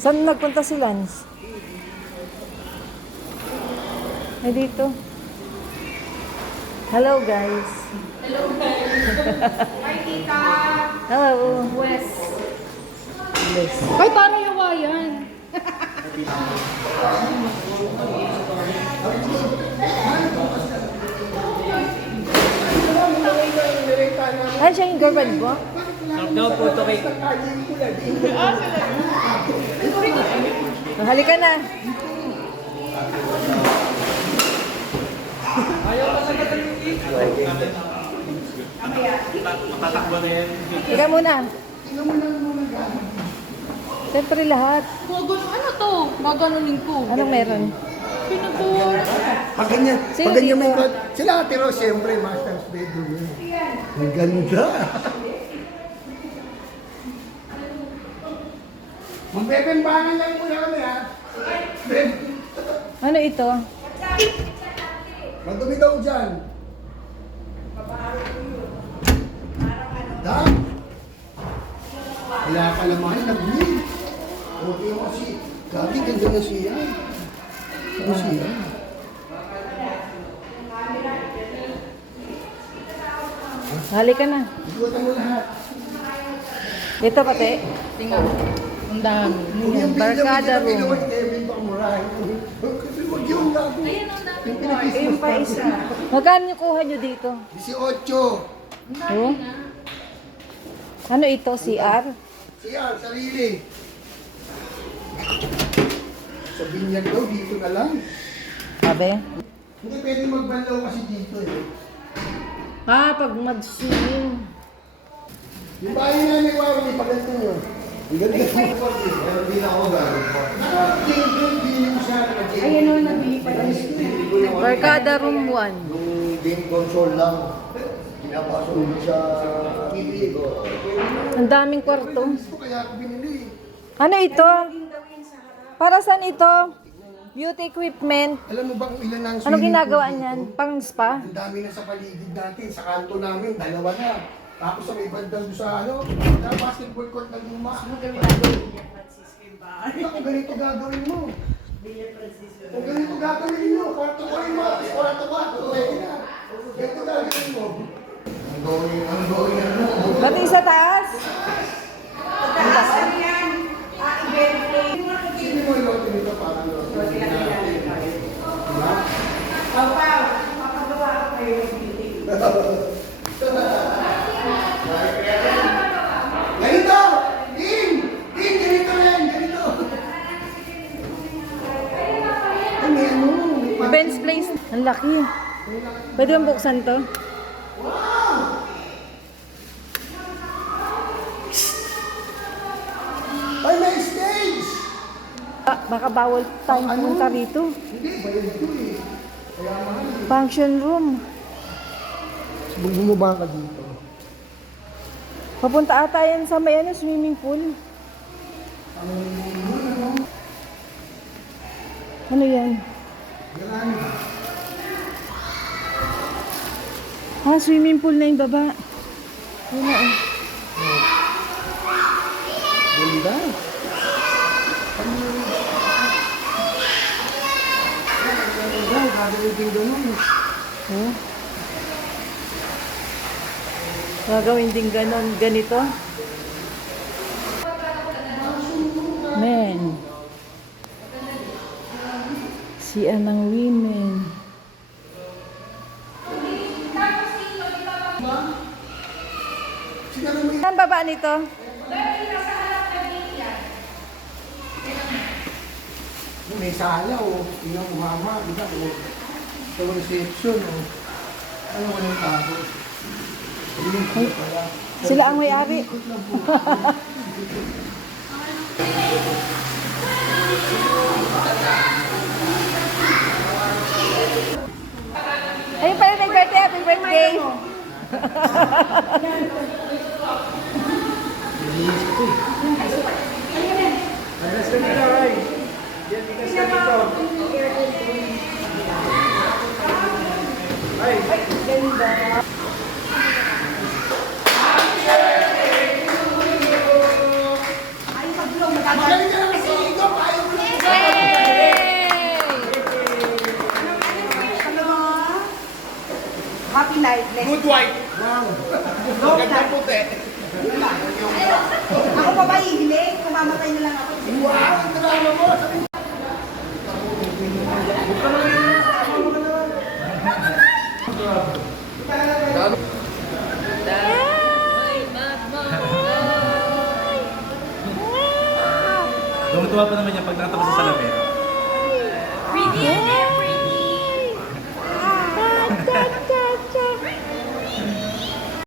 Saan nagpunta si Lance? Ay, dito. Hello, guys. Hello guys. Hi tita. Hello. Wes. Bless. Ay, parang yawa yan. Ay, siya yung girlfriend mo? Daw po ito kay... Halika na. Tatakbo na yan. Ika muna. Siyempre lahat. Ano to? Gaganunin ko. Anong meron? Pinag-board. Pag ganyan, Sino pag ganyan dito? may kod, sila Ate Rose, siyempre, master's bedroom yun. Ang ganda. Magbebembangan lang muna kami ha. Ano ito? Madumi daw dyan. Dam. Wala ka lang mahal, nag-win. Okay mo kasi, dati ganda na siya. Ano siya? Halika na. Ikutan mo lahat. Ito pati. Tingnan. Ang dami. Kung yung Barkada room. Pinoy, Kevin Pamurahin. Kasi wag yung gago. Yung pa isa. Magkano yung kuha nyo dito? 18. Oh? Ano ito? CR? Siya, sarili. Sa binyag daw, dito na lang. Sabi? Hindi pwede magbanlaw kasi dito eh. Ah, pag mag-swimming. Yung bahay na ni Waro, may paganto nyo. Ang ganda. Pero hindi na ako gano'n pa. Hindi mo siya nag-game. Ayan o, nabili pa lang. Barkada room 1. Yung game console lang. Pinapasok mo sa TV ko. Ang daming kwarto. Gusto kaya ako binili. Ano ito? Para saan ito? Beauty equipment. Alam mo ba kung ilan ang Ano swimming ginagawa pool dito? niyan? Pang spa? Ang dami na sa paligid natin, sa kanto namin, dalawa na. Tapos sa may bandang doon sa basketball court na luma. Ano kung ganito gagawin mo? Kung ganito gagawin mo, kwarto ko rin mo, kwarto ko, pwede na. Ganito gagawin mo. Ang going ano. Pati sa taas? Sino mo yung nito parang ganito! Din! Din! Ganito rin! Ganito! Ano yan mo? Ben's place. Ang laki. Pwede bang buksan to? Ay, may stage! Ah, baka bawal tayong pumunta rito. Hindi, bayad ito eh. Kaya mahal eh. Function room. Bumaba ka dito. Papunta ata yan sa may swimming pool. Ano yan? Ah, swimming pool na yung baba. Yun na eh. Ganda. Gagawin din ganun. Oh. Gagawin din ganon, ganito. Men. Siya ng women. Saan baba nito? May sala o. Tingnan mo mama. Diba o. Sa reception o. Ano ko yung tao? Sila ang may-ari. Ayun pala, may birthday. Happy birthday. Magaling ka lang kasi Happy life. Good wife. Long Ganda life. puti. Ako pa ba ihiling? Kumamatay na lang ako. Wow, ang drama mo. Gumatuwa pa naman yan pag nakatapos sa salamin. Yeah.